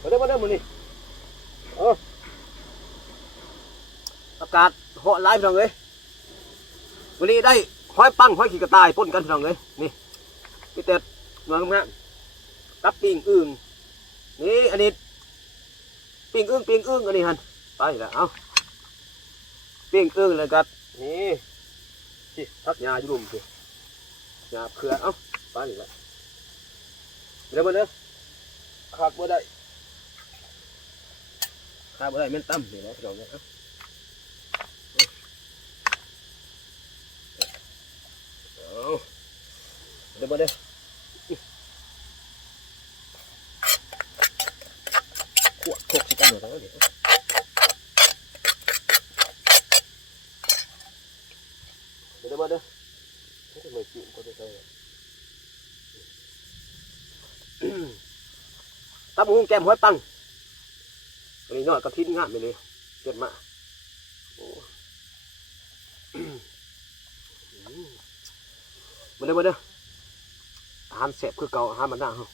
มาเด้อมื้อนี้อากาศเหาะหลายพี่น้องเอ้ยวันนี้ได้ห้อยปังห้อยขี้กระต่ายป่นกันพี่น้องเอ้ยนี่พี่เต็ดเมืองงามกับปิ้งอึ่งนี่อันนี้ปิ้งอึ่งอันนี้ฮันไปแล้วเอาปิ้งอึ่งเลยกันนี่ที่พักยาอยู่รุมสิยาเขือเอาไปแล้วเดี๋ยวมาเด้อขาดบ่ได้แม่นตั้มนี่แหละพี่น้องเอ้ยเดี๋ยวมาเด้อขวดโคกสิกันหน่อยแล้วเดี๋ยวมาเด้อไม่ต้องไปจิ้มก็ได้ตั้มหุ้งแกมห้อยปังอันนี้ยอดกระทิ้นงามไปเลยเก็บมามาเด้ออาหารแซ่บคือเก่าอาหารมันน่าเหรอ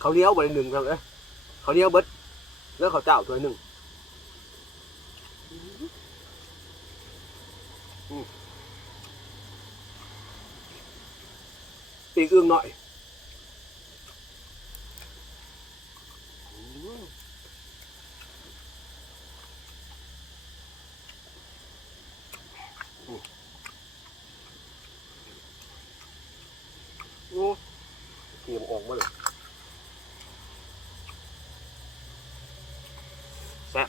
เขาเลี้ยวบริหนึ่งครับเลยเขาเลี้ยวเบิดแล้วเขาเจ้าตัวหนึ่งปีกเอื้องหน่อยโอ้เกี่ยวออกมาเลยแซ่บ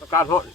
อากาศร้อน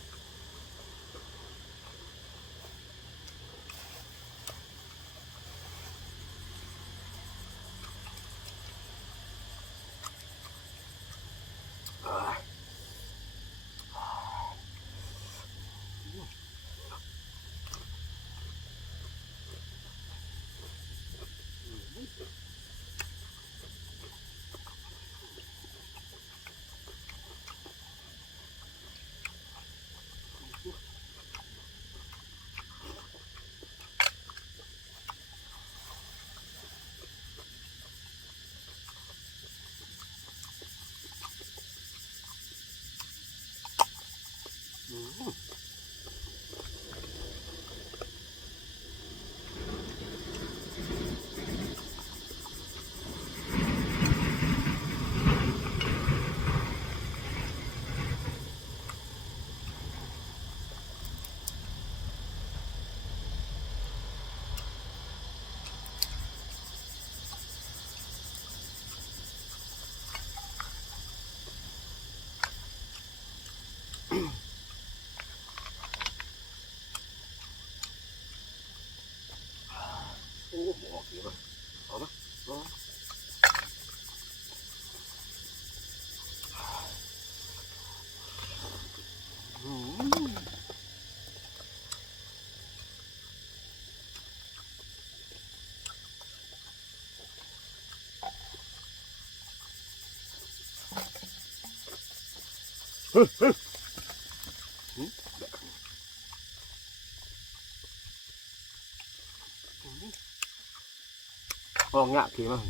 โอ้หมอกอยู่มั้ยเอาไหมลองงะทีมั้ง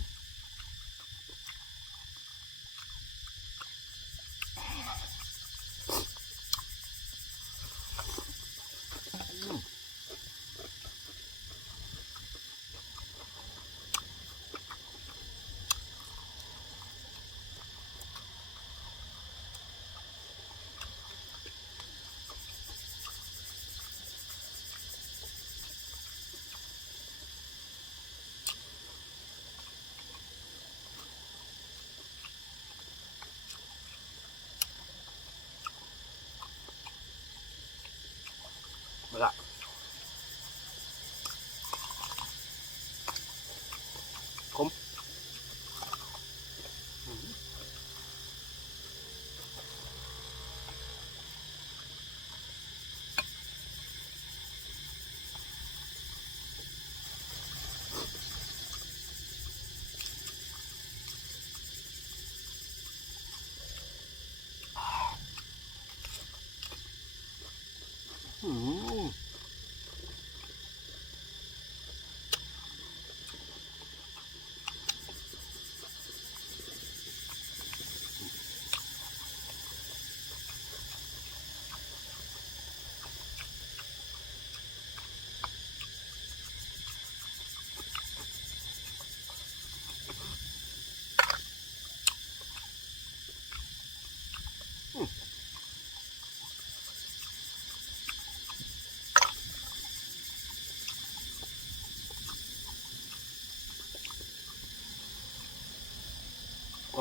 มาละขม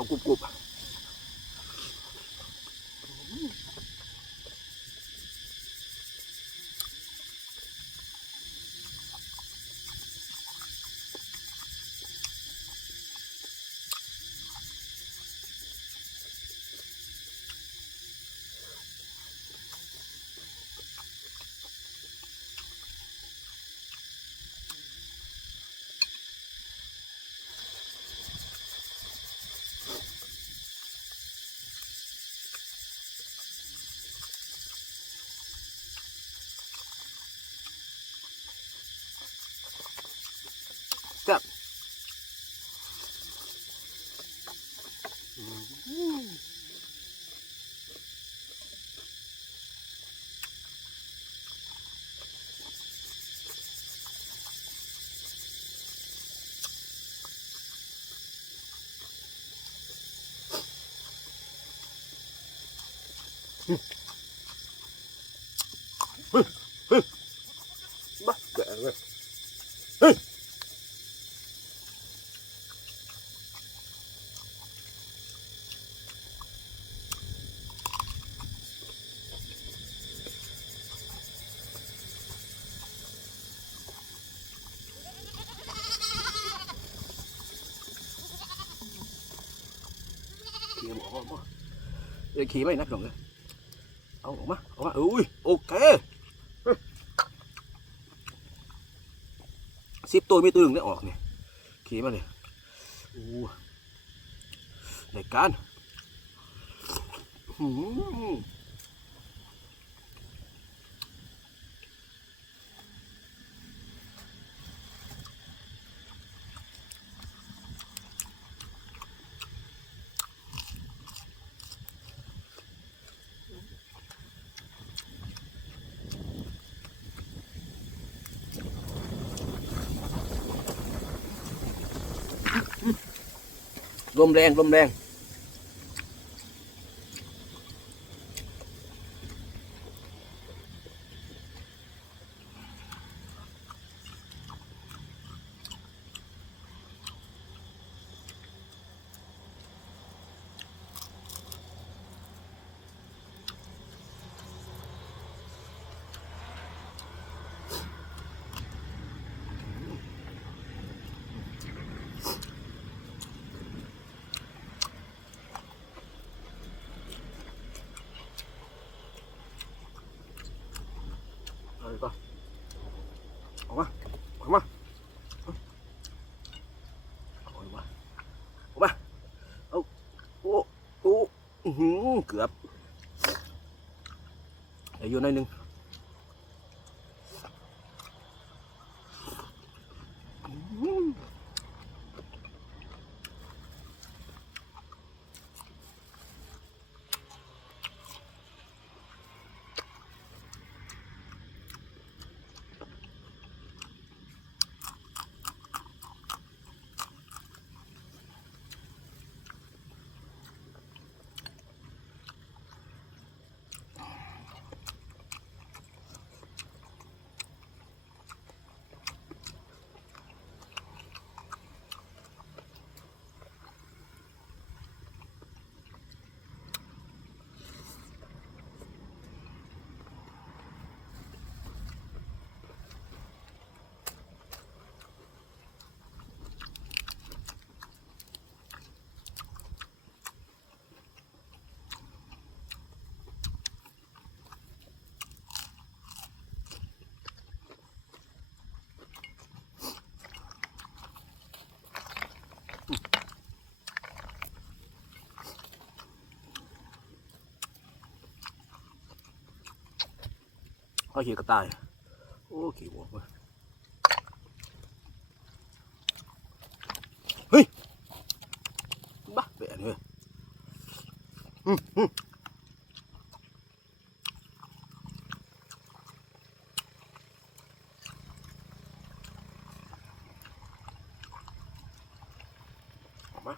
เอากรุบๆแซ่บบ้าแก่เลยขี่หมอมาเดี๋ยวขี่ไม่นักหรอกเลยเอาออกมาอุ้ยโอเค10 ตัวไม่ตึงได้ออกเนี่ยขี่มาเลยอู้ในการลมแรงเอาไปก่อนออกมาเอามาเอาโอ้เกือบเดี๋ยวอยู่หน่อยนึงเขาขี่กระต่ายโอ้ขี่หัวไปเฮ้ยบ้าแบนเลยออกมา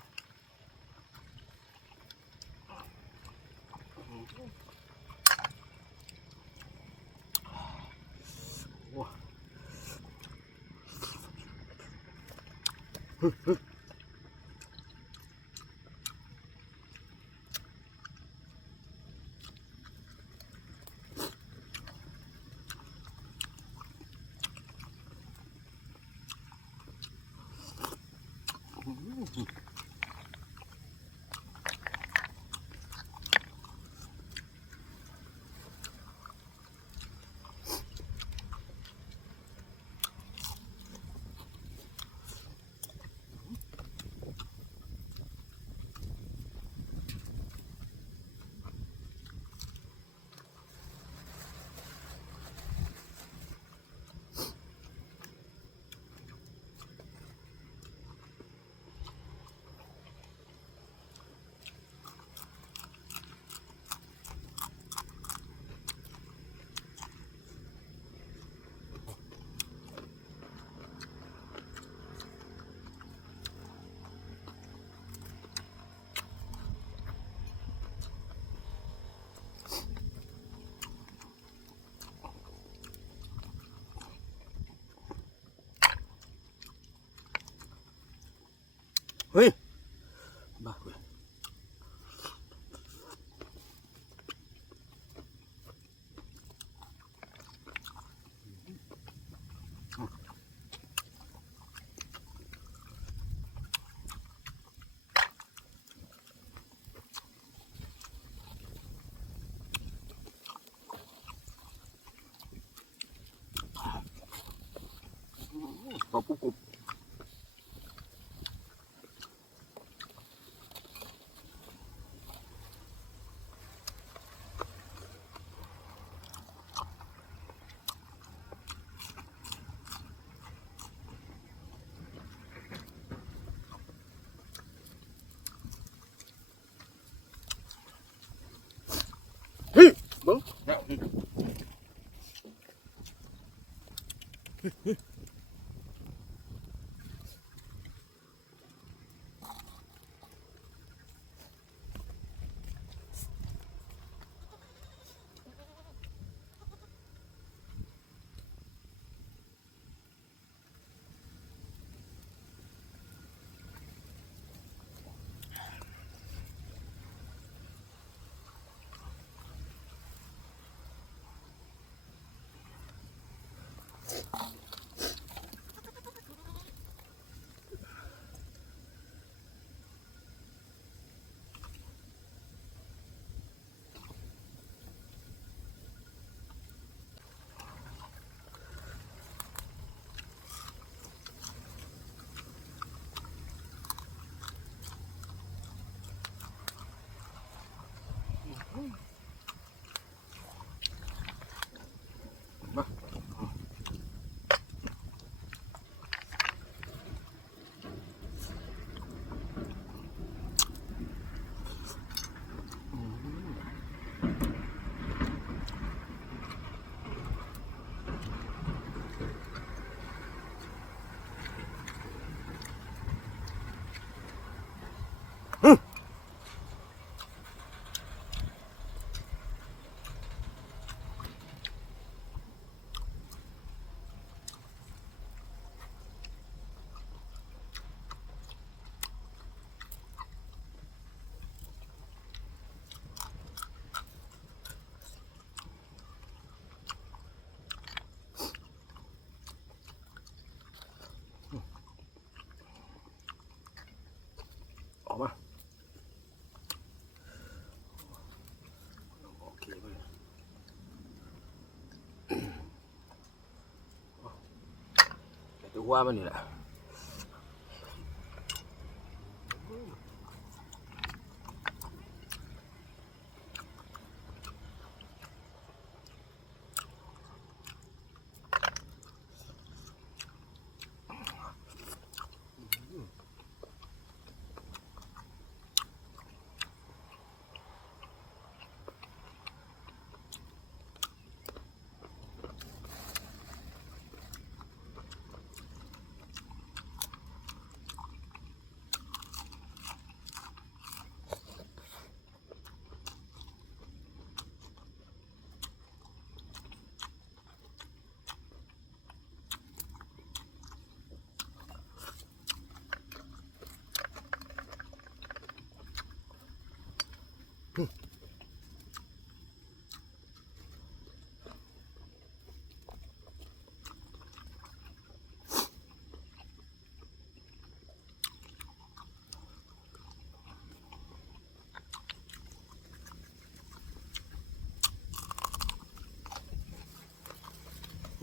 หัวมันนี่แหละ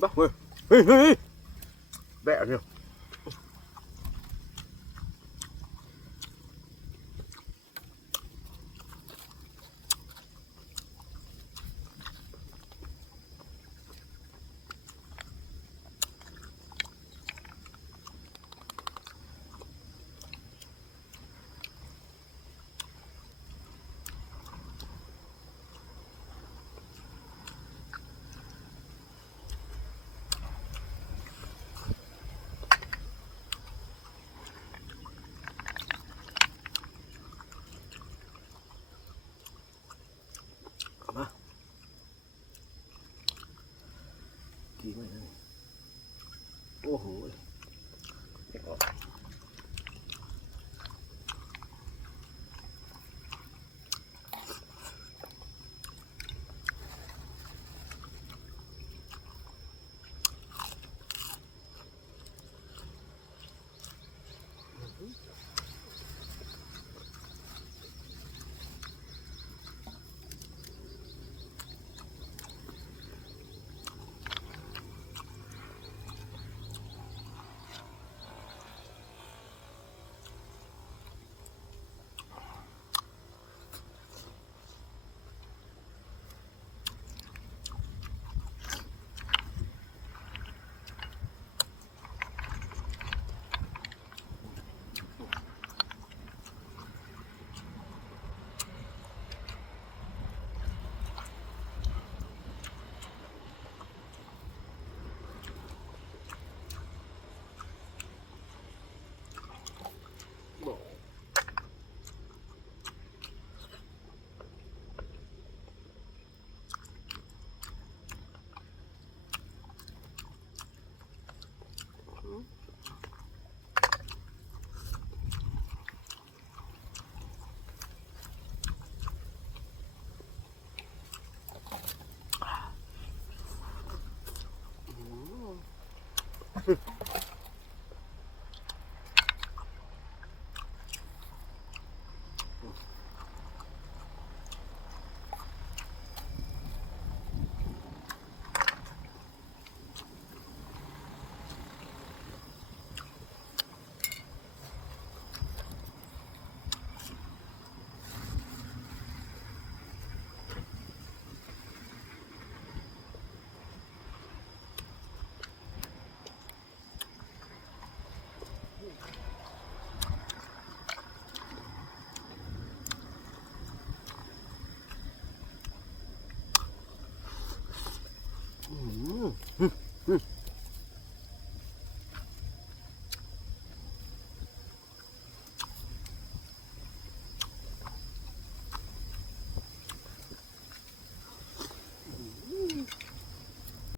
บ้าเฮ้ยเฮ้ยเฮ้ยแบะเนี่ยมากี่ไม่ได้โอ้โหอืม